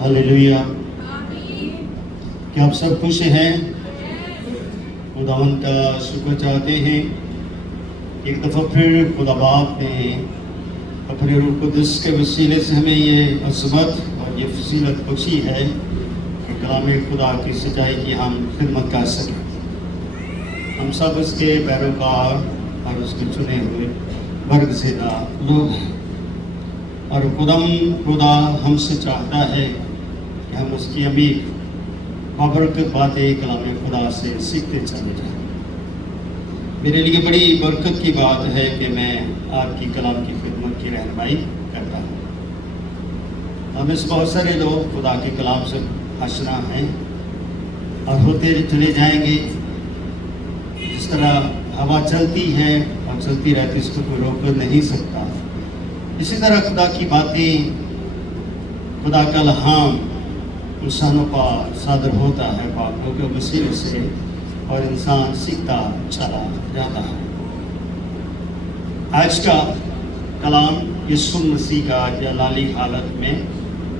Hallelujah. क्या आप सब खुश हैं? खुदावंद का शुक्र चाहते हैं। एक दफ़ा फिर खुदा बाप ने अपने रूह कुदस के वसीले से हमें ये अज़मत और ये फजीलत बख्शी है कि कलाम खुदा की सच्चाई की हम खिदमत कर सकें। हम सब उसके पैरोकार और उसके चुने हुए बरगज़ेदा लोग हैं, और खुदा हमसे चाहता है कि हम उसकी अमीर बाबरकत बातें कलाम खुदा से सीखते चले जाएं। मेरे लिए बड़ी बरकत की बात है कि मैं आपकी कलाम की खिदमत की रहनुमाई करता हूँ। हम इस बहुत सारे लोग खुदा के कलाम से आशना हैं और होते चले जाएंगे। जिस तरह हवा चलती है और चलती रहती है, इसको कोई रोक नहीं सकता, इसी तरह खुदा की बातें, खुदा का इल्हाम इंसानों पर सादर होता है पाकों के वसीले से, और इंसान सीखता चला जाता है। आज का कलाम यीशु मसीह का जलाली हालत में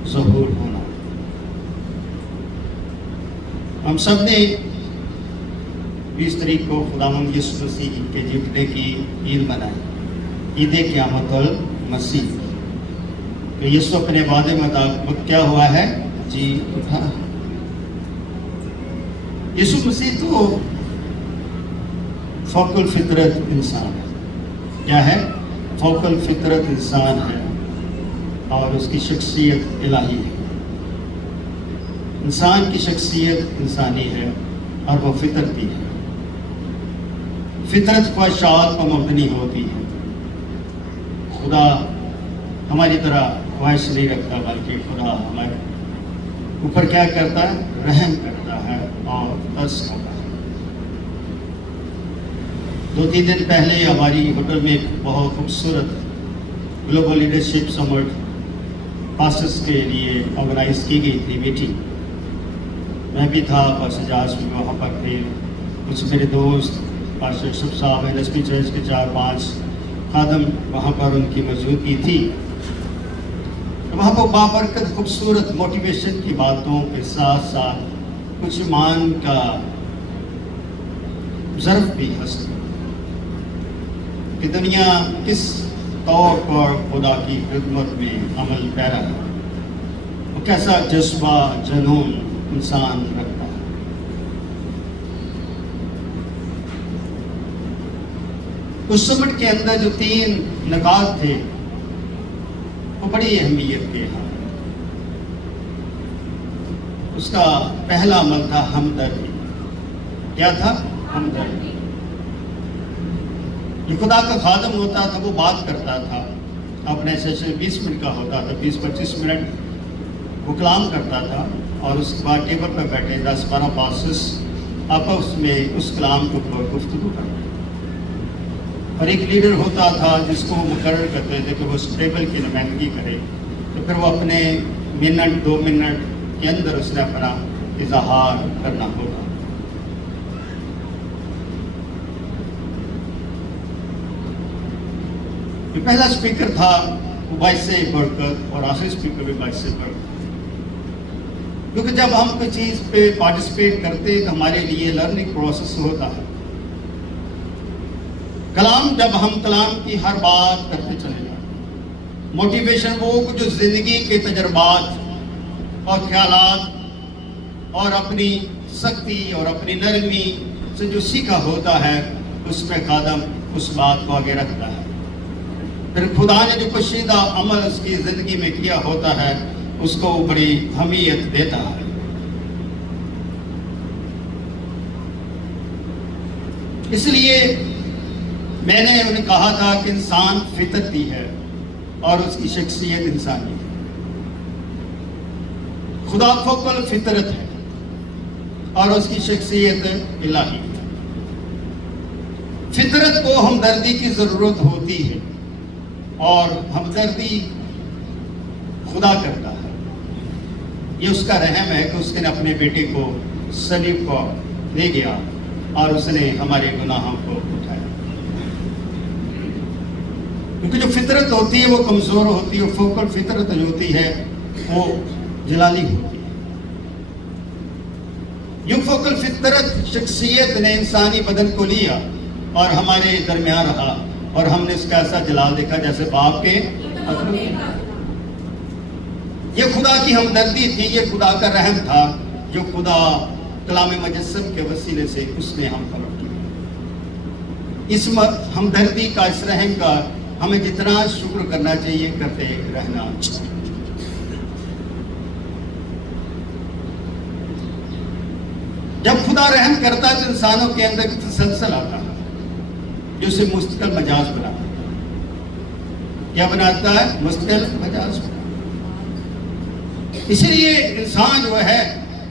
ज़हूर होना। हम सब ने 20 तारीख को खुदावंद यीशु मसीह के जीतने की ईद मनाई, ईद क़यामतुल मसीह। तो यीशु अपने वादे मुताबिक क्या हुआ है? जी उठा। यीशु मसीह तो फौकुल फितरत इंसान है। क्या है? फौकुल फितरत इंसान है, और उसकी शख्सियत इलाही है। इंसान की शख्सियत इंसानी है और वो फितरती है। फितरत ख्वाहिशात पर मबनी होती है। खुदा हमारी तरह ख्वाहिश नहीं रखता, बल्कि खुदा हमारे ऊपर क्या करता है? रहम करता है और तरस करता है। 2-3 दिन पहले हमारी होटल में एक बहुत खूबसूरत ग्लोबल लीडरशिप समिट पास्टर्स के लिए ऑर्गेनाइज की गई थी मीटिंग। मैं भी था, पास्टर जाज भी वहाँ पर थे, कुछ मेरे दोस्त, पास्टर यूसुफ साहब, एनएसपी चर्च के 4-5 खादम वहाँ पर उनकी मौजूदगी थी। वहाँ पर बाबरकत खूबसूरत मोटिवेशन की बातों के साथ साथ कुछ ईमान का ज़र्फ भी हासिल कि दुनिया किस तौर पर खुदा की खिदमत में अमल पैरा है, और कैसा जज्बा जुनून इंसान रखता है। उस समिट के अंदर जो 3 निकात थे वो बड़ी अहमियत के हैं। उसका पहला अमल था हमदर्दी। क्या था? हमदर्दी। जो खुदा का खादम होता था वो बात करता था, अपने सेशन 20 मिनट का होता था, 20-25 मिनट वो कलाम करता था, और उसके बाद टेबल पर बैठे 10-12 पासेस आपस में उस कलाम के ऊपर गुफ्तगू करते। और एक लीडर होता था जिसको वो मुकर्रर करते थे कि वो उस टेबल की नुमाइंदगी करे। तो फिर वो अपने मिनट 2 मिनट के अंदर उसने अपना इजहार करना होगा। जो पहला स्पीकर था वो बाइसे बरकत, और आखिरी स्पीकर भी बाइसे बरकत। क्योंकि जब हम कोई चीज़ पे पार्टिसिपेट करते हैं तो हमारे लिए लर्निंग प्रोसेस होता है। कलाम, जब हम कलाम की हर बात करते चले जाते, मोटिवेशन वो जो ज़िंदगी के तजर्बात और ख्यालात और अपनी सख्ती और अपनी नरमी से जो सीखा होता है, उसमें खादम उस बात को आगे रखता है। फिर खुदा ने जो कशीदा अमल उसकी ज़िंदगी में किया होता है, उसको बड़ी अहमियत देता है। इसलिए मैंने उन्हें कहा था कि इंसान फितरती है और उसकी शख्सियत इंसानी है। खुदा फौकुल फितरत है और उसकी शख्सियत इलाही है। फितरत को हमदर्दी की ज़रूरत होती है, और हमदर्दी खुदा करता है। ये उसका रहम है कि उसने अपने बेटे को सलीब पर ले गया और उसने हमारे गुनाहों को उठाया। क्योंकि जो फितरत होती है वो कमज़ोर होती है, फौकुल फितरत जो होती है वो जलाली होती है। युफकुल फितरत शख्सियत ने इंसानी बदन को लिया और हमारे दरमियान रहा, और हमने इसका ऐसा जलाल देखा जैसे बाप के। ये खुदा की हमदर्दी थी, ये खुदा का रहम था, जो खुदा कलाम मुजस्सम के वसीले से उसने हम पर किया। इस हमदर्दी का, इस रहम का हमें जितना शुक्र करना चाहिए करते रहना चाहिए। जब खुदा रहम करता तो इंसानों के अंदर तसलसल आता है, जो उसे मुस्तकिल मजाज बनाता है। क्या बनाता है? मुस्तकिल मजाज। इसीलिए इंसान जो है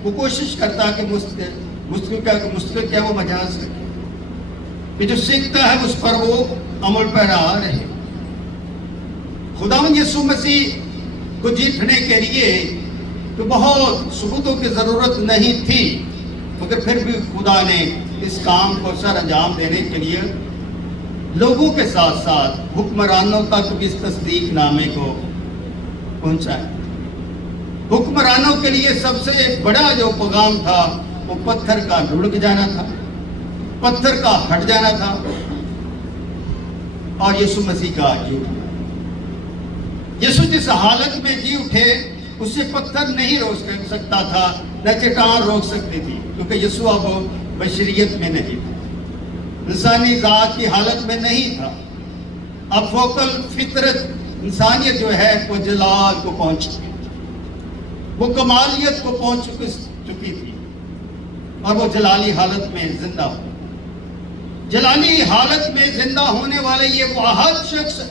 वो कोशिश करता है कि मुस्तकिल क्या वो मजाज रखे, कि जो सीखता है उस पर वो अमल पर आ रहे। खुदावंद यीशु मसीह को जीतने के लिए तो बहुत सबूतों की जरूरत नहीं थी, मगर फिर भी खुदा ने इस काम को सर अंजाम देने के लिए लोगों के साथ साथ हुक्मरानों तक भी इस तस्दीक नामे को पहुंचाया। हुक्मरानों के लिए सबसे बड़ा जो पैगाम था वो पत्थर का लुढ़क जाना था, पत्थर का हट जाना था, और यीशु मसीह का जी उठना। यीशु जिस हालत में जी उठे उससे पत्थर नहीं रोक सकता था, न चट्टान रोक सकती थी, क्योंकि यीशु अब बशरियत में नहीं था, इंसानी जात की हालत में नहीं था। अब फोकल फितरत इंसानियत जो है वो जलाल को पहुंच चुकी, वो कमालियत को पहुंच चुकी थी, और वो जलाली हालत में जिंदा हो। जलाली हालत में जिंदा होने वाले ये वाहिद शख्स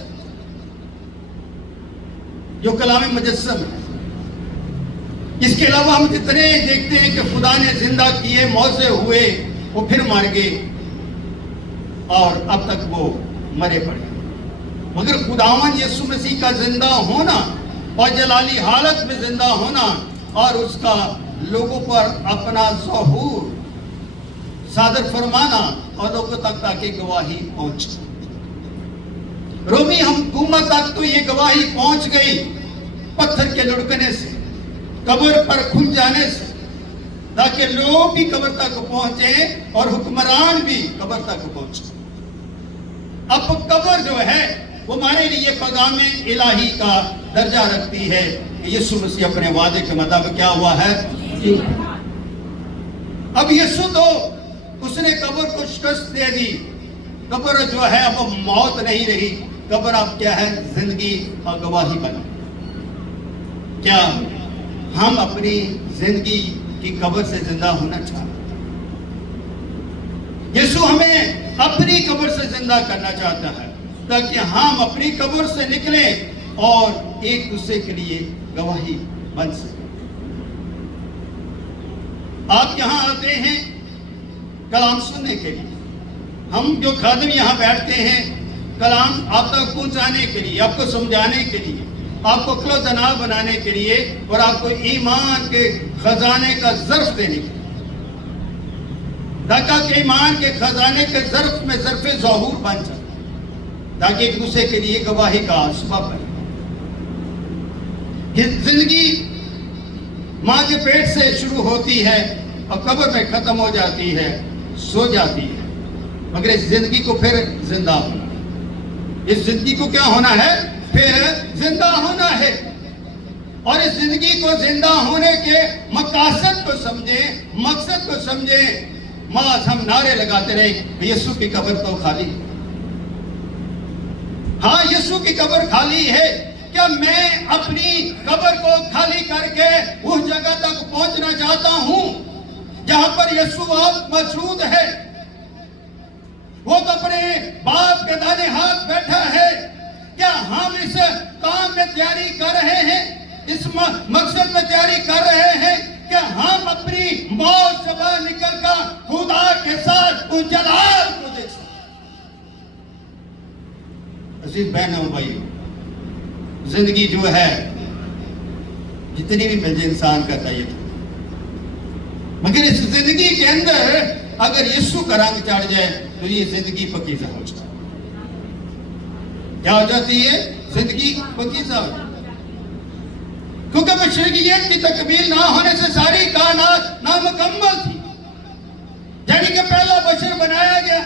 जो कलाम मुजस्सम है। इसके अलावा हम जितने देखते हैं कि खुदा ने जिंदा किए, मौजे हुए, वो फिर मर गए और अब तक वो मरे पड़े, मगर खुदावन यीशु मसीह का जिंदा होना और जलाली हालत में जिंदा होना और उसका लोगों पर अपना ज़हूर सादर फरमाना और लोगों तक ताकि गवाही पहुंच। रोमी हुकूमत तक तो ये गवाही पहुंच गई पत्थर के लुढ़कने से, कब्र पर खुल जाने से, ताकि लोग भी कब्र तक पहुंचे और हुक्मरान भी कब्र तक पहुंचे। अब कब्र जो है वो हमारे लिए पैगाम इलाही का दर्जा रखती है कि यीशु मसीह अपने वादे के मुताबिक क्या हुआ है। अब यीशु तो उसने कब्र को शिकस्त दे दी, कब्र जो है अब मौत नहीं रही, कब्र अब क्या है? जिंदगी और गवाही बना। क्या हम अपनी जिंदगी की कब्र से जिंदा होना चाहते? यीशु हमें अपनी कब्र से जिंदा करना चाहता है, ताकि हम अपनी कब्र से निकलें और एक दूसरे के लिए गवाही बन सके। आप यहां आते हैं कलाम सुनने के लिए, हम जो खादिम यहां बैठते हैं कलाम आप तक पहुंचाने के लिए, आपको समझाने के लिए, आपको अक्ल-ओ-दना बनाने के लिए और आपको ईमान के खजाने का ज़र्फ देने के लिए, ताकि ईमान के खजाने के ज़र्फ में ज़र्फ़े ज़हूर बन जाए, ताकि एक दूसरे के लिए गवाही का सबब बने। जिंदगी माँ के पेट से शुरू होती है और कब्र में खत्म हो जाती है, सो जाती है, मगर इस जिंदगी को फिर जिंदा होना, इस जिंदगी को क्या होना है? फिर जिंदा होना है। और इस जिंदगी को जिंदा होने के मकासद को समझे, मकसद को समझे। माँ हम नारे लगाते रहे यीशु की कब्र तो खाली है। हाँ, यीशु की कब्र खाली है। क्या मैं अपनी कब्र को खाली करके उस जगह तक पहुंचना चाहता हूं जहां पर यीशु आप मौजूद है? वो तो अपने बाप के दाहिने हाथ बैठा है। क्या हम इस काम में तैयारी कर रहे हैं, इस मकसद में तैयारी कर रहे हैं? क्या हम अपनी मौत से बाहर निकलकर खुदा के साथ उस जलाल को देख सकते? अजीज बहनों भाइयों, जिंदगी जो है जितनी भी मिल जाए इंसान करता है, मगर इस जिंदगी के अंदर अगर यीशु का रंग चढ़ जाए तो ये जिंदगी पकीज़ा हो जाती है। क्या हो जाती है? जिंदगी पकीज़ा हो जाती है। کیونکہ مشرقیت کی تکمیل نہ ہونے سے ساری کائنات نامکمل تھی. یعنی کہ پہلا بشر بنایا گیا،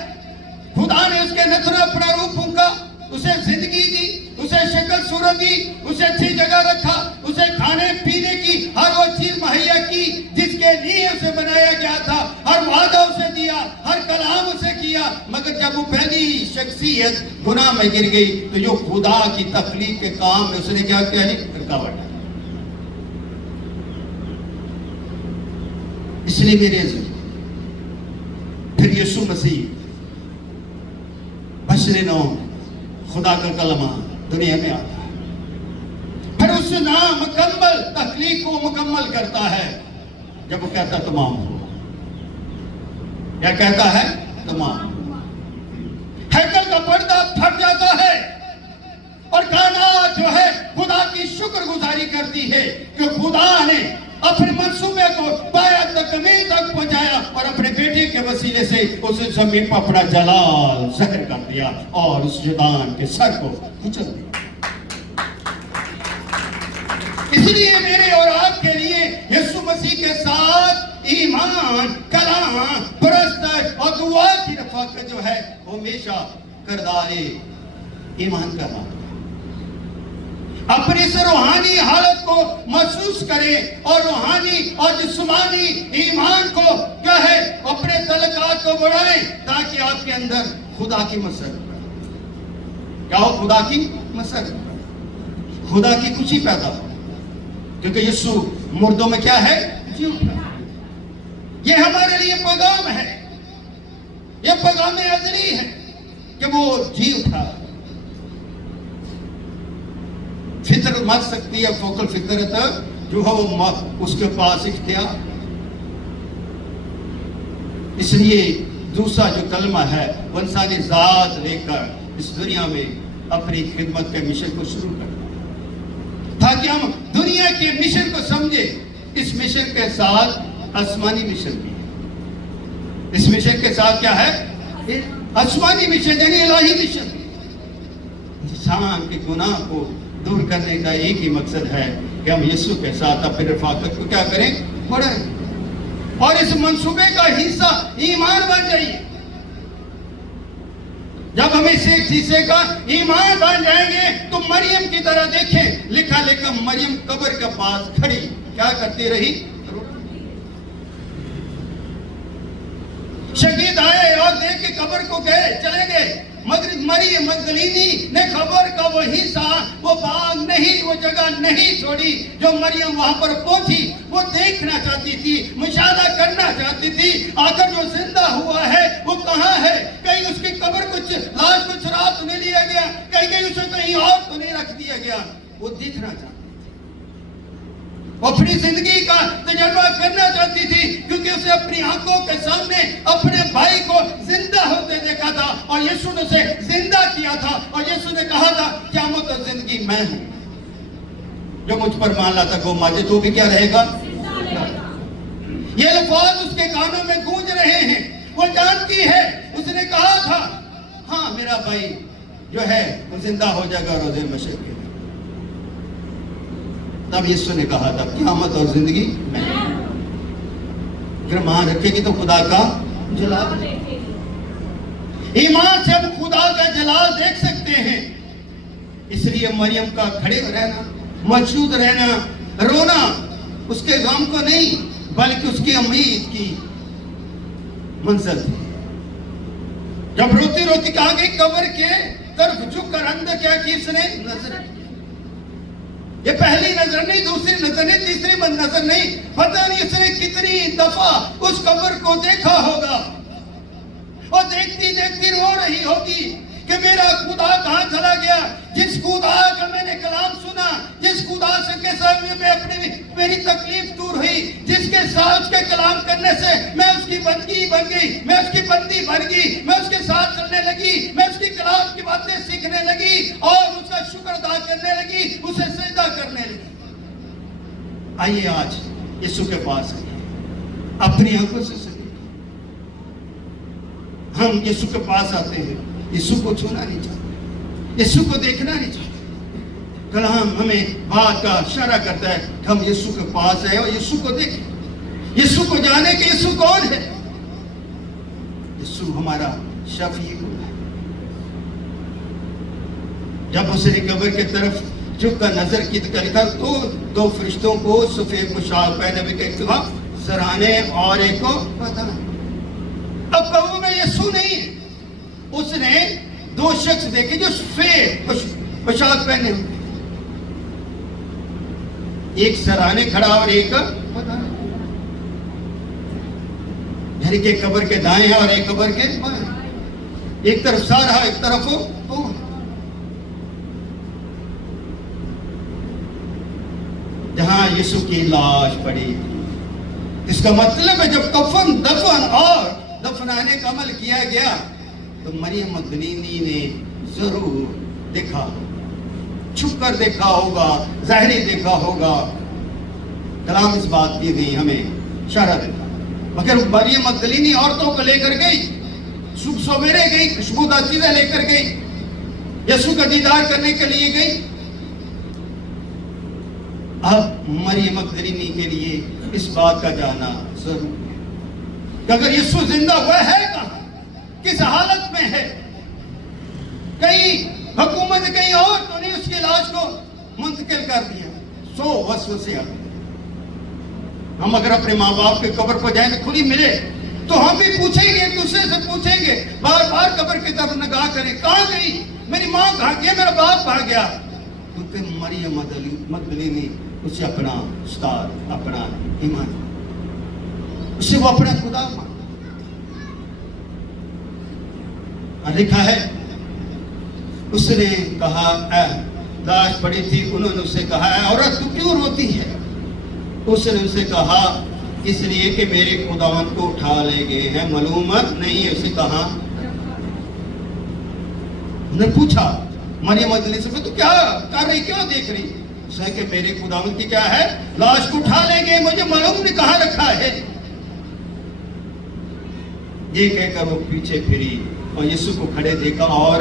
خدا نے اس کے نتھر اپنا روح پھونکا، اسے زندگی دی، اسے شکل صورت دی، اسے اچھی جگہ رکھا، اسے کھانے پینے کی ہر وہ چیز مہیا کی جس کے لیے اسے بنایا گیا تھا، ہر وعدہ اسے دیا، ہر کلام اسے کیا. مگر جب وہ پہلی شخصیت گناہ میں گر گئی تو جو خدا کی تخلیق کے کام میں اس نے کیا کیا ہے؟ رکاوٹ ہے. اس لیے میرے عزیز، پھر یسوع مسیح بشر نو خدا کا کلمہ دنیا میں آتا ہے، پھر اس نامکمل تخلیق کو مکمل کرتا ہے جب وہ کہتا ہے تمام ہو. کیا کہتا ہے؟ تمام. ہیکل کا پردہ پھٹ جاتا ہے اور کائنات جو ہے خدا کی شکر گزاری کرتی ہے کہ خدا نے اپنے منصوبے کو پایا تکمیل تک پہنچایا اور اپنے بیٹے کے وسیلے سے اس زمین پر اپنا جلال ظاہر کر دیا اور اس شیطان کے سر کو کچل دیا. اس لیے میرے اور آپ کے لیے یسوع مسیح کے ساتھ ایمان، کلام، پرستش اور دعا کی رفاقت جو ہے وہ ہمیشہ کردار ایمان کرنا. اپنی اس روحانی حالت کو محسوس کریں اور روحانی اور جسمانی ایمان کو کیا ہے اپنے تعلقات کو بڑھائیں تاکہ آپ کے اندر خدا کی مسرت کیا ہو؟ خدا کی مسرت، خدا کی خوشی پیدا ہو. کیونکہ یسوع مردوں میں کیا ہے؟ جی اٹھا. یہ ہمارے لیے پیغام ہے، یہ پیغام ازلی ہے کہ وہ جی اٹھا. فطرت مر سکتی ہے، فوق الفطرت جو ہے وہ اس کے پاس اختیار. اس لیے دوسرا جو کلمہ ہے وہ انسانی ذات لے کر اس دنیا میں اپنی خدمت کے مشن کو شروع کرتا ہے تاکہ ہم دنیا کے مشن کو سمجھیں. اس مشن کے ساتھ آسمانی مشن بھی ہے. اس مشن کے ساتھ کیا ہے؟ آسمانی مشن یعنی الہی مشن. انسان کے گناہ کو دور کرنے کا ایک ہی مقصد ہے کہ ہم یسوع کے ساتھ اپنی رفاقت کو کیا کریں؟ بڑھائیں اور اس منصوبے کا حصہ ایمان بن جائیے. جب ہم اس ایک حصے کا ایمان بن جائیں گے تو مریم کی طرح دیکھیں، لکھا مریم قبر کے پاس کھڑی کیا کرتی رہی؟ شہید آئے اور دیکھ کے قبر کو گئے، چلے گئے. مگر مریم مگدلینی نے خبر کا وہ حصہ، وہ باغ نہیں، وہ جگہ نہیں چھوڑی جو مریم وہاں پر پہنچی. وہ دیکھنا چاہتی تھی، مشاہدہ کرنا چاہتی تھی آخر جو زندہ ہوا ہے وہ کہاں ہے. کہیں اس کی قبر لاش کو چرا تو نہیں لیا گیا، کہیں اسے کہیں اور تو نہیں رکھ دیا گیا. وہ دیکھنا چاہتی تھی، اپنی زندگی کا تجربہ کرنا چاہتی تھی کیونکہ اسے اپنی آنکھوں کے سامنے اپنے بھائی کو زندہ ہوتے دیکھا تھا اور یسوع نے اسے زندہ کیا تھا. اور یسوع نے کہا تھا قیامت اور زندگی میں ہوں، جو مجھ پر مان لاتا گو ماجے تو بھی کیا رہے گا؟ یہ الفاظ اس کے کانوں میں گونج رہے ہیں. وہ جانتی ہے، اس نے کہا تھا ہاں میرا بھائی جو ہے وہ زندہ ہو جائے گا روز مشرق کے. تب یسوع نے کہا تھا قیامت اور زندگی میں. اگر مان رکھے گی تو خدا کا جلال، ایمان سے ہم خدا کا جلال دیکھ سکتے ہیں. اس لیے مریم کا کھڑے رہنا، موجود رہنا، رونا اس کے غم کو نہیں بلکہ اس کی امید کی منزل تھی. جب روتی روتی کہا گئی قبر کے طرف جھک کر اندر کیا کی اس نے نظر. یہ پہلی نظر نہیں، دوسری نظر نہیں، تیسری نظر نہیں، پتہ نہیں اس نے کتنی دفعہ اس قبر کو دیکھا ہوگا اور دیکھتی دیکھتی رو رہی ہوگی کہ میرا خدا کہاں چلا گیا. جس خدا کا میں نے کلام سنا، جس خدا سے کے ساتھ میں میری تکلیف دور ہوئی، جس کے ساتھ کے کلام کرنے سے میں اس کی بندگی بن گئی، میں اس کی بندی بن گئی، میں اس کے ساتھ چلنے لگی، میں اس کی کلام کی باتیں سیکھنے لگی اور اس کا شکر ادا کرنے لگی، اسے سجدہ کرنے لگی. آئیے آج یسوع کے پاس آئیے، اپنی آنکھوں سے سنیے. ہم یسوع کے پاس آتے ہیں، یسوع کو چھونا نہیں چاہتے، یسوع کو دیکھنا نہیں چاہتے. कलाम हमें बात का इशारा करता है कि हम यीशु के पास आए और यीशु को देखें, यीशु को जाने कि यीशु कौन है। यीशु हमारा शफी है। जब उसने कब्र की तरफ झुककर नजर की तो दो फरिश्तों को सफेद पोशाक पहने हुए कहा सराहने और एक को पता। अब कब्र में यीशु नहीं है, उसने दो शख्स देखे जो सफेद पोशाक पहने हुए, एक सराहने खड़ा और एक पता। यानी कि कब्र के दाएं और एक कब्र के बाएं, एक तरफ सारा एक तरफ वो। जहां यीशु की लाश पड़ी, इसका मतलब है जब कफन दफन और दफनाने का अमल किया गया तो मरियम मगदलीनी ने जरूर देखा, छुप कर देखा होगा, ज़ाहिरी देखा होगा। कलाम इस बात की भी हमें इशारा देता, मगर मरियम मगदलीनी औरतों को लेकर गई, सुबह सवेरे गई, खुशबूदार चीजें लेकर गई, यीशु का दीदार करने के लिए गई। अब मरियम मगदलीनी के लिए इस बात का जानना जरूर है कि अगर यीशु जिंदा हुआ है कहां, किस हालत में है। कहीं हुकूमत कहीं और तो नहीं उसकी लाश को मुंतकिल कर दिया। सो वसवसे आते, हम अगर अपने माँ बाप के कब्र पर जाए तो खुली मिले तो हम भी पूछेंगे, एक दूसरे से पूछेंगे, बार बार कब्र की तरफ निगाह करें, कहां गई मेरी माँ, भाग गया मेरा बाप, भाग गया। क्योंकि मरियम मगदलीनी उसे अपना उस्ताद, अपना ईमान, उसे वो अपना खुदा मान। लिखा है उसने कहा, लाश पड़ी थी, उन्होंने उसे कहा औरत तू क्यों रोती है। उसने उसे कहा इसलिए कि मेरे खुदावंद को उठा ले गए हैं, मालूम नहीं है उसे कहा। उन्होंने पूछा मरियम मगदलीनी से, तू क्या कर रही, क्यों देख रही। उसने कि मेरे खुदावंद की क्या है, लाश को उठा ले गए, मुझे मालूम नहीं कहां रखा है। ये कहकर वो पीछे फिरी और यीशु को खड़े देखा और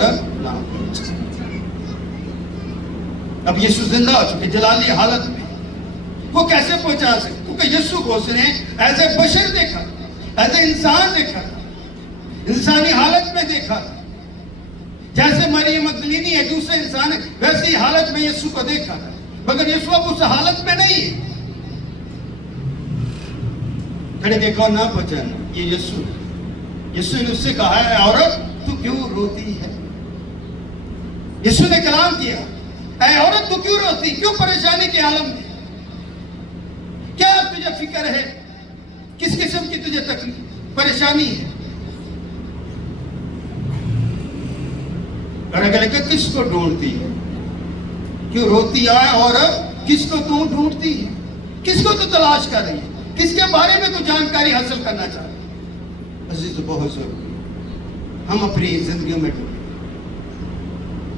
अब यीशु जिंदा हो चुके, जलाली हालत में। वो कैसे पहुंचा सकते, क्योंकि यीशु को उसने एज ए बशर देखा, एज ए इंसान देखा, इंसानी हालत में देखा। जैसे मरियम मगदलीनी है दूसरे इंसान है, वैसी हालत में यीशु को देखा, मगर यीशु अब उस हालत में नहीं है। खड़े देखा और ना पहचाना, ये यीशु। यीशु ने उससे कहा है औरत तू क्यों रोती है। यीशु ने कलाम किया, ऐ औरत तू क्यों रोती, क्यों परेशानी के आलम में, क्या तुझे फिक्र है, किस किस्म की तुझे तकलीफ परेशानी है। और अगर किसको ढूंढती है, क्यों रोती है और किसको तू ढूंढती है, किसको तो तलाश कर रही है, किसके बारे में तो जानकारी हासिल करना चाहती है। अजीज बहुत जरूरी, हम अपनी जिंदगी में ढूंढें,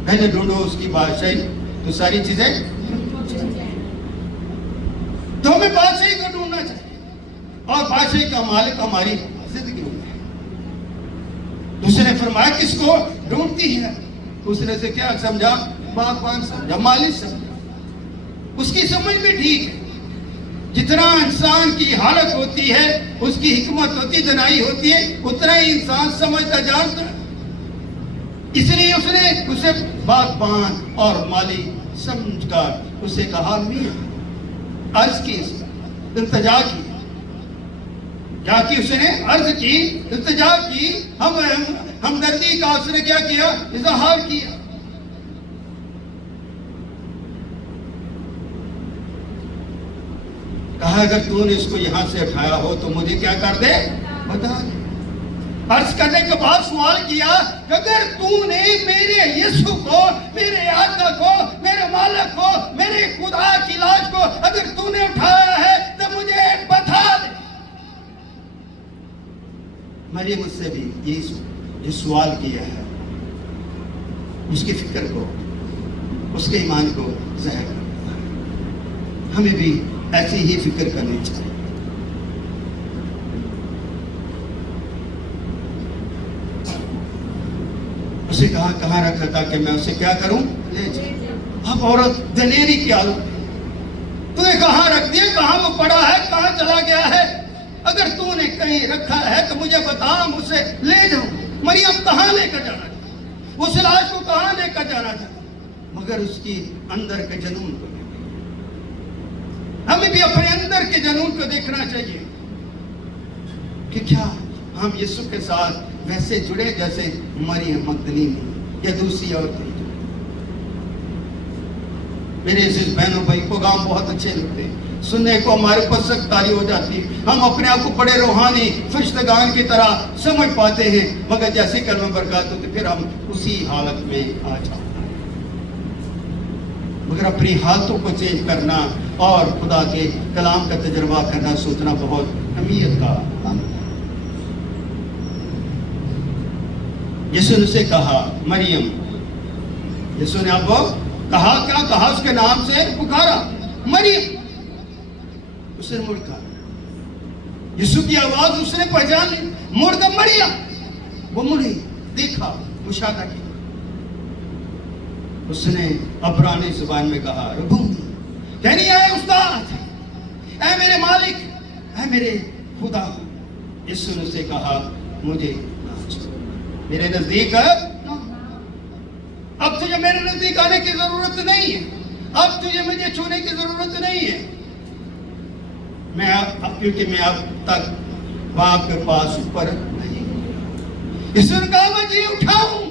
पहले ढूंढो उसकी बादशाही तो सारी चीजें, तो हमें बादशाही को ढूंढना चाहिए और बादशाही का मालिक हमारी जिंदगी में है। उसने फरमाया किसको ढूंढती है, उसने से क्या समझा, बागबान समझा, मालिक समझा। उसकी समझ भी ठीक है, जितना इंसान की हालत होती है उसकी हिकमत होती, दनाई होती है, उतना ही इंसान समझता जानता है। इसलिए उसने उसे बागबान और माली समझकर उसे कहा, मियां अर्ज की, इल्तिजा की, क्या की उसने अर्ज की, इल्तिजा की, हमदर्दी का उसने क्या किया, इजहार किया। कहा अगर तूने इसको यहां से उठाया हो तो मुझे क्या कर दे, बता दे। अर्ज करने के बाद सवाल किया कि अगर तूने मेरे यीशु को, मेरे आका को, मेरे मालिक को, मेरे खुदा की लाश को अगर तूने उठाया है तो मुझे बता दे। मरियम मुझसे भी ये सवाल किया है, उसकी फिक्र को, उसके ईमान को ज़ाहिर करता है। हमें भी ऐसी ही फिक्र करनी चाहिए। उसे कहा कहाँ रखा था कि मैं उसे क्या करूं, ले जाऊं। अब औरत दलेरी की हालत है, तूने कहाँ रख दिया, कहाँ वो पड़ा है, कहाँ चला गया है? अगर तूने कहीं रखा है तो मुझे बता, हम उसे ले जाऊं। मरियम कहाँ लेकर जाना चाहती, उस लाश को कहाँ लेकर जाना चाहती, मगर उसकी अंदर के जुनून को देखी। हमें भी अपने अंदर के जुनून को देखना चाहिए कि क्या हम यीशु के साथ वैसे जुड़े जैसे मरियम मगदलीनी या दूसरी औरतें। मेरे इस बहनों भाई को गांव बहुत अच्छे लगते हैं, सुनने को हमारे ऊपर सख्तारी हो जाती है, हम अपने आप को बड़े रूहानी फरिश्तेगान की तरह समझ पाते हैं, मगर जैसे कलमे बरकत होते फिर हम उसी हालत में आ जाते हैं। मगर अपनी हालतों को चेंज करना और खुदा के कलाम का तजर्बा करना, सोचना बहुत अहमियत का काम है। यीशु ने उसे कहा मरियम, यीशु ने आपको कहा, क्या कहा, उसके नाम से पुकारा मरियम। उसने मुड़का, यीशु की आवाज उसने पहचान ली, मुड़कर मरियम। वो मुड़ी, देखा, मुशादा किया। उसने अब्रानी जुबान में कहा रब्बूनी, यानी ऐ उस्ताद, ऐ मेरे मालिक, ऐ मेरे खुदा। यीशु ने उसे कहा मुझे मेरे नजदीक अब तुझे मेरे नजदीक आने की जरूरत नहीं है, अब तुझे मुझे छूने की जरूरत नहीं है। क्योंकि मैं अब तक बाप के पास ऊपर नहीं। यीशु ने कहा मैं जी उठा हूं,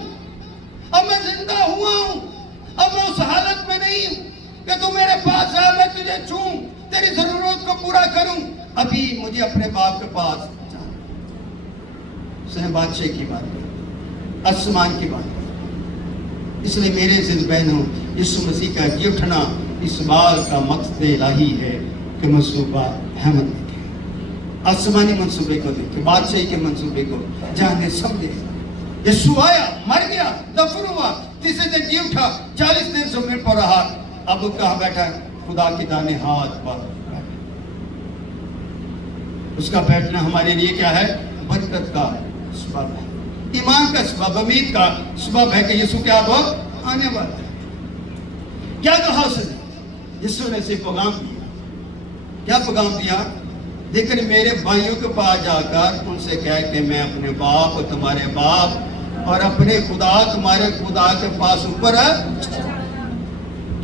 अब मैं जिंदा हुआ हूं, अब मैं उस हालत में नहीं हूं कि तू मेरे पास है, मैं तुझे छूऊं, तेरी जरूरत को पूरा करूं। अभी मुझे अपने बाप के पास जाना। उसने बादशाह की बात की, आसमान की बात की। इसलिए मेरे जिन बहनों, यीशु मसीह का जी उठना इस बात का मकसद इलाही है कि मंसूबा अहमद देखे, आसमानी मंसूबे को देखे, बादशाही के मंसूबे को जाने समझे। यीशु आया, मर गया, दफन हुआ, तीसरे दिन जी उठा, 40 दिन जमीन पर रहा, अब कहाँ बैठा, खुदा के दाने हाथ पर बैठा। उसका बैठना हमारे लिए क्या है, बरकत का सबब है, ईमान का सबब, उम्मीद का सबब है कि यीशु क्या वो आने वाला है। क्या कहा उसने, यीशु ने इसे पैगाम दिया, क्या पैगाम दिया, लेकिन मेरे भाइयों के पास जाकर उनसे कह के मैं अपने बाप और तुम्हारे बाप और अपने खुदा तुम्हारे खुदा के पास ऊपर है।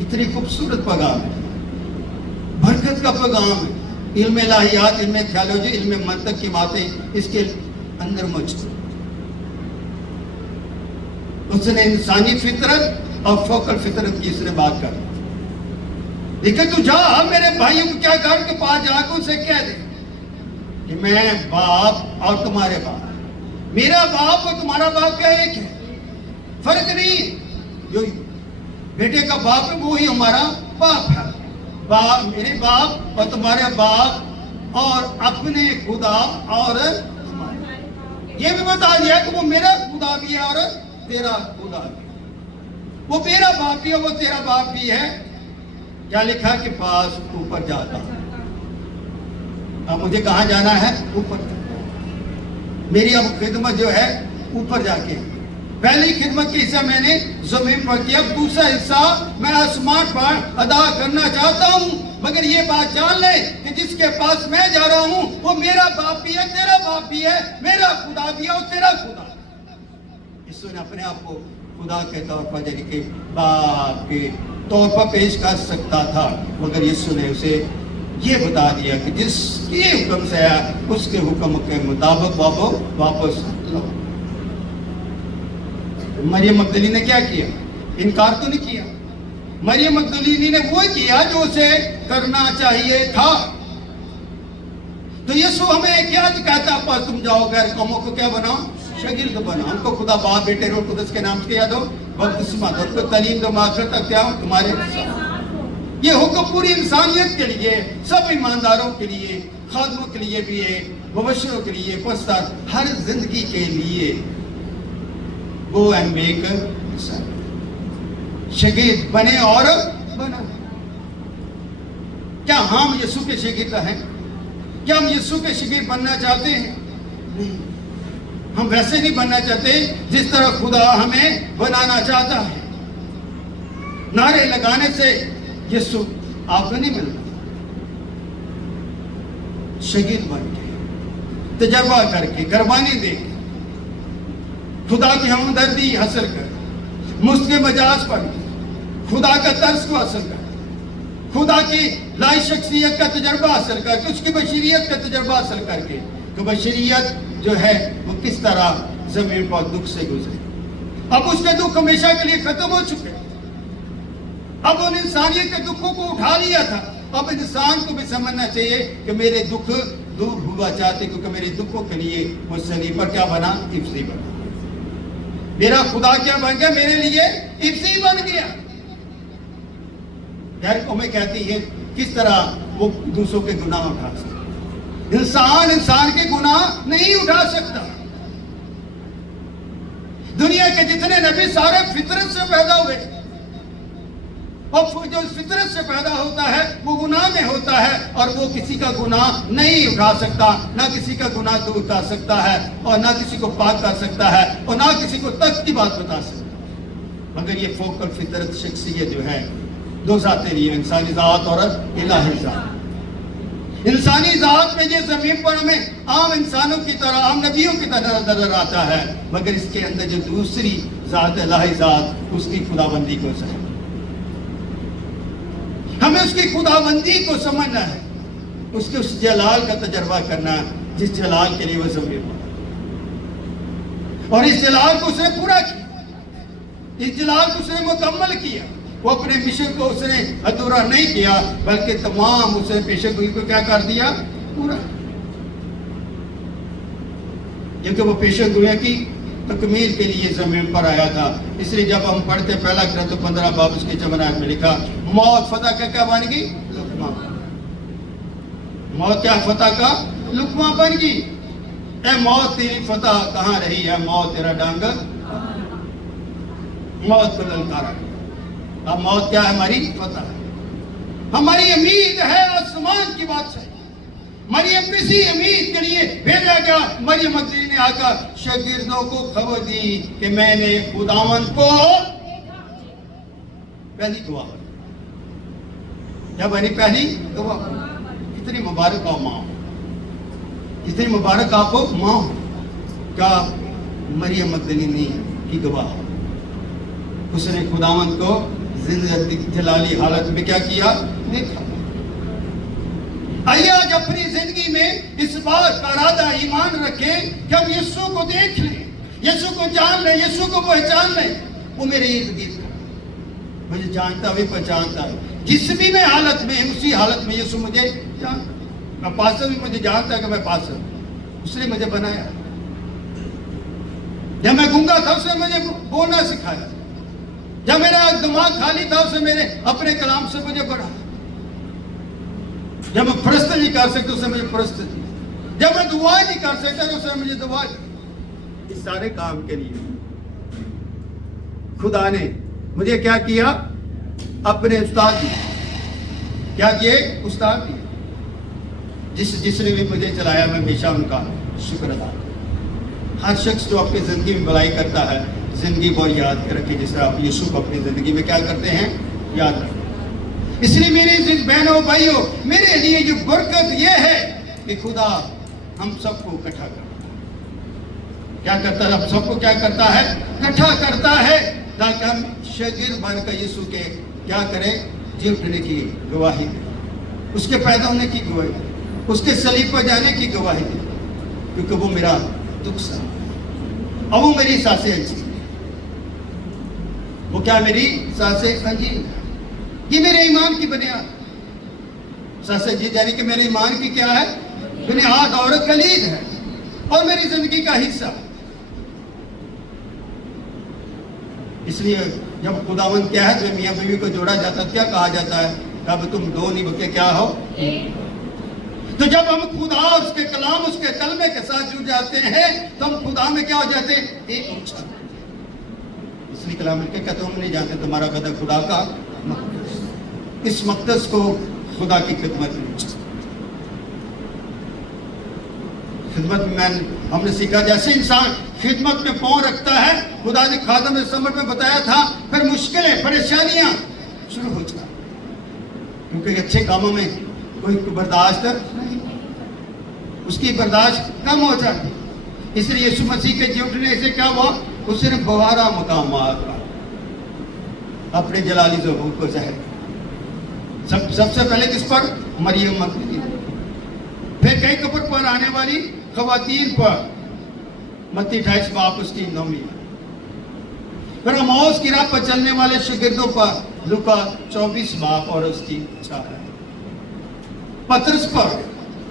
इतनी खूबसूरत पैगाम है, बरकत का पैगाम है। इल्म इलाहियात, इल्म थियोलॉजी, इल्म मंतक की बातें इसके अंदर मौजूद। उसने इंसानी फितरत और फोकल फितरत की इसने बात कर। लेकिन तू जा मेरे भाइयों को क्या कर के पास जाकर उसे कह दे कि मैं बाप और तुम्हारे बाप, मेरा बाप और तुम्हारा बाप क्या एक है, फर्क नहीं है। जो बेटे का बाप है वो ही हमारा बाप है। बाप, मेरे बाप और तुम्हारे बाप और अपने खुदा और ये भी बता दिया कि वो मेरा खुदा भी है और तेरा खुदा भी। वो मेरा बाप भी है, वो तेरा बाप भी है। क्या लिखा कि पास ऊपर जाता। अब मुझे कहाँ जाना है, ऊपर। मेरी अब खिदमत जो है ऊपर जाके, पहली खिदमत की हिस्सा मैंने जमीन पर किया, अब दूसरा हिस्सा मैं आसमान पर अदा करना चाहता हूँ। मगर ये बात जान ले कि जिसके पास मैं जा रहा हूँ वो मेरा बाप भी है, तेरा बाप भी है, मेरा खुदा भी है और तेरा खुदा। यीशु ने अपने आप को खुदा के तौर पर यानी कि बाप के तौर पर पेश कर सकता था, मगर यीशु ने उसे ये बता दिया कि जिसके हुक्म से आया उसके हुक्म के मुताबिक वापस लो। मरियम मगदलीनी ने क्या किया, इनकार तो नहीं किया। मरियम मगदलीनी ने वो किया जो उसे करना चाहिए था। तो यीशु हमें क्या कहता है, पर तुम जाओ गैर कौमों को क्या बनाओ, शागिर्द बनाओ, उनको खुदा बाप बेटे रोह कुदस के नाम से याद हो, बपतिस्मा दो, उनको तालीम दो, मार्फत तक क्या हो तुम्हारे। ये हुक्म पूरी इंसानियत के लिए, सब ईमानदारों के लिए, खादमों के लिए भी है, मुबश्शिरों के लिए, पस्तार हर जिंदगी के लिए। गो एंड मेक शागिर्द बने और बना। क्या हम यीशु के शागिर्द हैं? क्या हम यीशु के शागिर्द बनना चाहते हैं? नहीं, हम वैसे नहीं बनना चाहते जिस तरह खुदा हमें बनाना चाहता है। नारे लगाने से यीशु आपको नहीं मिलता। शहीद बन के, तजर्बा करके, कुर्बानी दे के, खुदा की हमदर्दी हासिल कर, मुस्के मजाज पर खुदा का तर्स को हासिल कर, खुदा की लाई शख्सियत का तजर्बा हासिल करके, उसकी बशरियत का तजर्बा हासिल करके, तो बशरियत जो है वो किस तरह जमीन पर दुख से गुजरे। अब उसके दुख हमेशा के लिए खत्म हो चुके। अब उन इंसानियत के दुखों को उठा लिया था। अब इंसान को भी समझना चाहिए कि मेरे दुख दूर हुआ चाहते, क्योंकि मेरे दुखों के लिए वो सलीब पर क्या बना? इफ्सी बना। मेरा खुदा क्या बन गया? मेरे लिए इफ्सी बन गया। गैर कौमें कहती है किस तरह वो दूसरों के गुनाह उठा सकता? इंसान के गुनाह नहीं उठा सकता। दुनिया के जितने नबी सारे फितरत से पैदा हुए, और जो फितरत से पैदा होता है वो गुनाह में होता है, और वो किसी का गुनाह नहीं उठा सकता, ना किसी का गुनाह तो उठा सकता है, और ना किसी को पाक कर सकता है, और ना किसी को तक की बात बता सकता। मगर ये फोकल फितरत शख्सियत जो है, दो जातें नहीं है, इंसानी जात और इलाही जात। इंसानी जात में ये जमीन पर हमें आम इंसानों की तरह, आम नबियों की तरह नजर आता है, मगर इसके अंदर जो दूसरी जात, इलाही जात, उसकी खुदाबंदी को समझ, हमें उसकी खुदाबंदी को समझना है, उसके उस जलाल का तजर्बा करना, जिस जलाल के लिए वो जमीन पर, और इस जलाल को उसने पूरा किया, इस जलाल को उसने मुकम्मल किया। वो अपने मिशन को उसने अधूरा नहीं किया, बल्कि तमाम उसने पेशेगोई को क्या कर दिया? पूरा। क्योंकि वो पेशेगोई की तकमील के लिए जमीन पर आया था। इसलिए जब हम पढ़ते पहला ग्रंथ 15 बाब उसके 4 आयत में लिखा, मौत फतह का क्या बन गई? लुकमा। मौत क्या फतह का लुकमा बन गई। ए मौत तेरी फतह कहाँ रही है? मौत तेरा डांगर मौत को ललकारा। अब मौत क्या है? हमारी फतह है। हमारी उम्मीद है आसमान की बात से। मरियम किसी उम्मीद के लिए भेजा गया। मरियम मगदली ने आकर शागिर्दों को खबर दी कि मैंने खुदावंद को पहली दुआ पढ़ी। क्या बनी? पहली दुआ। कितनी मुबारक हो माँ, कितनी मुबारक आपको माँ। क्या मरियम मगदली की गवाह, उसने खुदावंद को जिंदगी जलाली हालत में क्या किया? देखा। आइए आज अपनी जिंदगी में इस बात का इरादा, ईमान रखें कि हम यीशु को देख लें, यीशु को जान लें, यीशु को पहचान लें। वो मेरे इर्द गिर्द मुझे जानता है, पहचानता है। जिस भी मैं हालत में, उसी हालत में यीशु मुझे जानता। मैं पास्टर भी मुझे जानता है कि मैं पास्टर, उसने मुझे बनाया। जब मैं गूंगा था उसने मुझे बोलना सिखाया। जब मेरा दिमाग खाली था उसने मेरे अपने कलाम से मुझे पढ़ा। जब मैं प्रस्त नहीं कर सकता उसने मुझे प्रस्त दी। जब मैं दुआ नहीं कर सकता उसने मुझे दुआ दी। इस सारे काम के लिए खुदा ने मुझे क्या किया? अपने उस्ताद दिए। क्या किए? उस्ताद दिए। जिसने भी मुझे चलाया, मैं हमेशा उनका शुक्र अदा करता। हर शख्स जो अपनी जिंदगी में भलाई करता है, जिंदगी को याद रखे, जिस तरह आप यीशु को अपनी जिंदगी में क्या करते हैं? याद रखें। इसलिए मेरे बहनों भाइयों, मेरे लिए जो बरकत ये है कि खुदा हम सबको इकट्ठा करता है। क्या करता है? हम सबको क्या करता है? इकट्ठा करता है, ताकि हम शागिर्द बनकर यीशु के क्या करें? जी उठने की गवाही करें, उसके पैदा होने की गवाही करें, उसके सलीब पर जाने की गवाही करें, क्योंकि वो मेरा दुख सहा और वो मेरी सांसें अंजीर। वो क्या? मेरी सांसें अंजीर। ये मेरे ईमान की बुनियाद। सांसें अंजीर यानी कि मेरे ईमान की क्या है? बुनियाद और कलीद है, और मेरी जिंदगी का हिस्सा। इसलिए जब खुदावंद क्या है, जब मियां बीवी को जोड़ा जाता है, क्या कहा जाता है? अब तुम दो नहीं बल्कि क्या हो? तो जब हम खुदा, उसके कलाम, उसके कलमे के साथ जुड़ जाते हैं, तो हम खुदा में क्या हो जाते हैं? एक हो जाते हैं। इसलिए कलाम के कहते हम नहीं जानते तुम्हारा कदर खुदा का मक़दस। इस मक़दस को खुदा की खिदमत में, खिदमत में हमने सीखा, जैसे इंसान खिदमत में पाँव रखता है, खुदा ने खादम समझ में बताया था, फिर मुश्किलें, परेशानियां شروع ہو جائے، کیونکہ اچھے کاموں میں کوئی برداشت نہیں، اس کی برداشت کم ہو جاتی. اس لیے یسوع مسیح کے جی اٹھنے سے کیا ہوا؟ اس نے 12 مقامات اپنے جلالی ظہور کو ظاہر کیا. سب سے پہلے کس پر؟ مریم مگدلیہ. پھر کئی قبر پر آنے والی خواتین پر، متی 28 باب اس کی 9. پھر اماؤس کی راہ پر چلنے والے شاگردوں پر، لوکا 24 باب اور اس کی 4. پترس پر،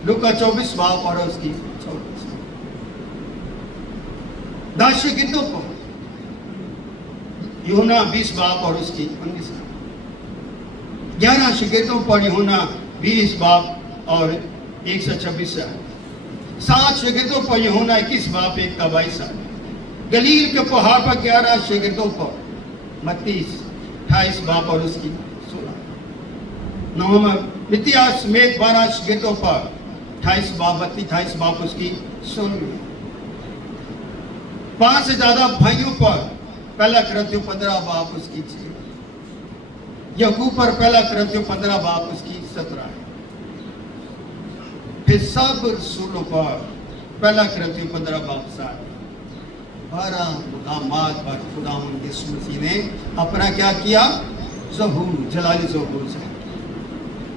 لوکا 24 باب اور اس کی 24. 10 شاگردوں پر، یوحنا 20 باب اور اس کی 19. 11 شاگردوں پر، یوحنا 20 باب اور 126. 7 شاگردوں پر، یوحنا 21 باب 1-22. گلیل کے پہاڑ پر 11 شاگردوں پر، متی 28 باب اور اس کی 16. متیاس سمیت 12 شاگردوں پر، 28 باب، متی 28 باب اس کی 16. 5 سے زیادہ بھائیوں پر، پہلا کرنتھیوں 15 باب اس کی 6. یعقوب پر، پہلا کرنتھیوں 15 باب اس کی 17. پھر سب رسولوں پر، پہلا کرنتھیوں 15 باب 7. 12 مقامات پر خداوند یسوع مسیح نے اپنا کیا کیا؟ ظہور، جلالی ظہور سے.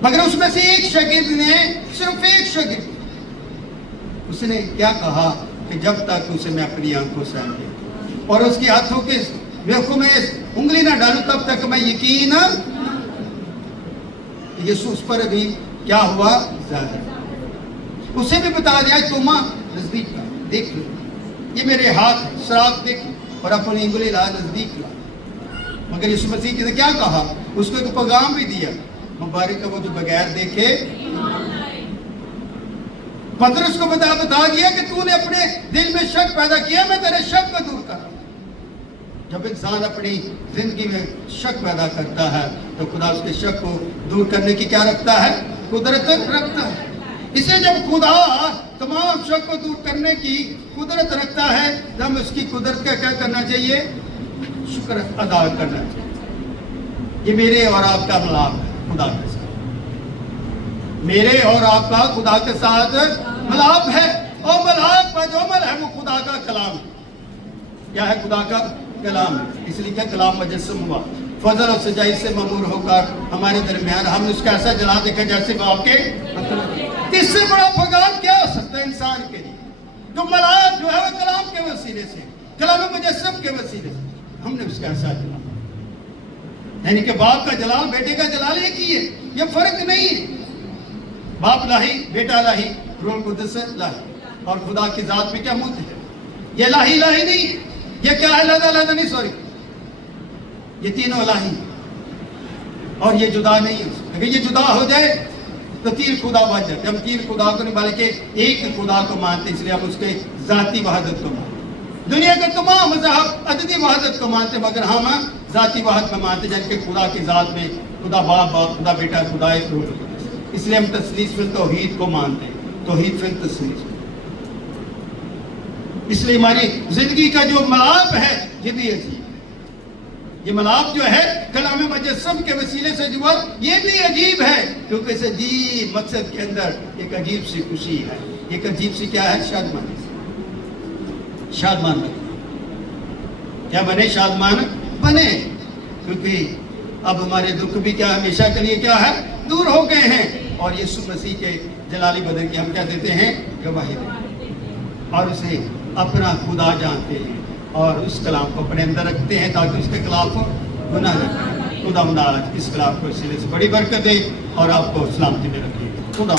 مگر اس میں سے ایک شاگرد نے، صرف ایک شاگرد، اس نے کیا کہا کہ جب تک اسے میں اپنی آنکھوں سے اور اس کی ہاتھوں کے ویخوں میں انگلی نہ ڈالوں تب تک میں یقین. یسوع اس پر بھی کیا ہوا؟ ظاہر. اسے بھی بتا دیا توما نزدیک لا، دیکھ لو یہ میرے ہاتھ، سراغ دیکھ اور اپنی انگلی لا، نزدیک لا. مگر یسوع مسیح نے کیا کہا؟ اس کو ایک پیغام بھی دیا، مبارک ہے وہ جو بغیر دیکھے. پترس کو بتا دیا کہ تو نے اپنے دل میں شک پیدا کیا، میں تیرے شک کو دور کر رہا ہوں. جب انسان اپنی زندگی میں شک پیدا کرتا ہے تو خدا اس کے شک کو دور کرنے کی کیا رکھتا ہے؟ قدرت رکھتا ہے. اسے جب خدا تمام شک کو دور کرنے کی قدرت رکھتا ہے تو ہمیں اس کی قدرت کا کیا کرنا چاہیے؟ شکر ادا کرنا چاہیے. یہ میرے اور آپ کا ملاپ ہے خدا کے ساتھ. میرے اور آپ کا خدا کے ساتھ ملاپ ہے، اور ملاپ کا جو عمل ہے وہ خدا کا کلام ہے. کیا ہے؟ خدا کا کلام ہے. اس لیے کیا کلام مجسم ہوا، فضل اور سچائی سے مامور ہو کر ہمارے درمیان. ہم نے اس کا ایسا جلا دیکھا جیسے باپ کے. اس سے بڑا پیغام کیا ہو سکتا ہے انسان کے لیے؟ تو ملاپ جو ہے وہ کلام کے وسیلے سے، کلام مجسم کے وسیلے سے ہم نے اس کا ایسا جلا. یعنی کہ باپ کا جلال، بیٹے کا جلال ایک ہی ہے، یہ فرق نہیں ہے. باپ لاہی، بیٹا لاہی، روح القدس لاہی. اور خدا کی ذات میں کیا موجود ہے؟ یہ لاہی لاہی نہیں ہے. یہ کیا ہے؟ علیحدہ نہیں، سوری، یہ تینوں لاہی اور یہ جدا نہیں ہے. اگر یہ جدا ہو جائے تو تین خدا بن جاتے. ہم تین خدا کو نہیں بلکہ ایک خدا کو مانتے، اس لیے ہم اس کے ذاتی وحدت کو مانتے. دنیا کے تمام مذہب عددی وحدت کو مانتے، مگر ہم ذاتی وحدت کو مانتے، جن کے خدا کی ذات میں خدا باپ، خدا بیٹا، خدا ایک روح. اس لیے ہم تثلیث فی التوحید کو مانتے ہیں، توحید فی التثلیث. اس لیے ہماری زندگی کا جو ملاپ ہے یہ بھی عجیب ہے. یہ ملاپ جو ہے کلام مجسم کے وسیلے سے جو ہے یہ بھی عجیب ہے، کیونکہ اس عجیب مقصد کے اندر ایک عجیب سی خوشی ہے. ایک عجیب سی کیا ہے؟ شادمانی. شادمان بنے. کیا بنے؟ شادمان بنے. کیونکہ اب ہمارے دکھ بھی کیا ہمیشہ کے لیے کیا ہے؟ دور ہو گئے ہیں. اور یسوع مسیح کے جلالی بدن کی ہم کیا دیتے ہیں؟ گواہی دیتے ہیں. اور اسے اپنا خدا جانتے ہیں اور اس کلام کو اپنے اندر رکھتے ہیں تاکہ اس کے خلاف گناہ نہ کریں. خدا آج اس کلام کو وسیلے سے بڑی برکت دے اور آپ کو سلامتی میں رکھے. خدا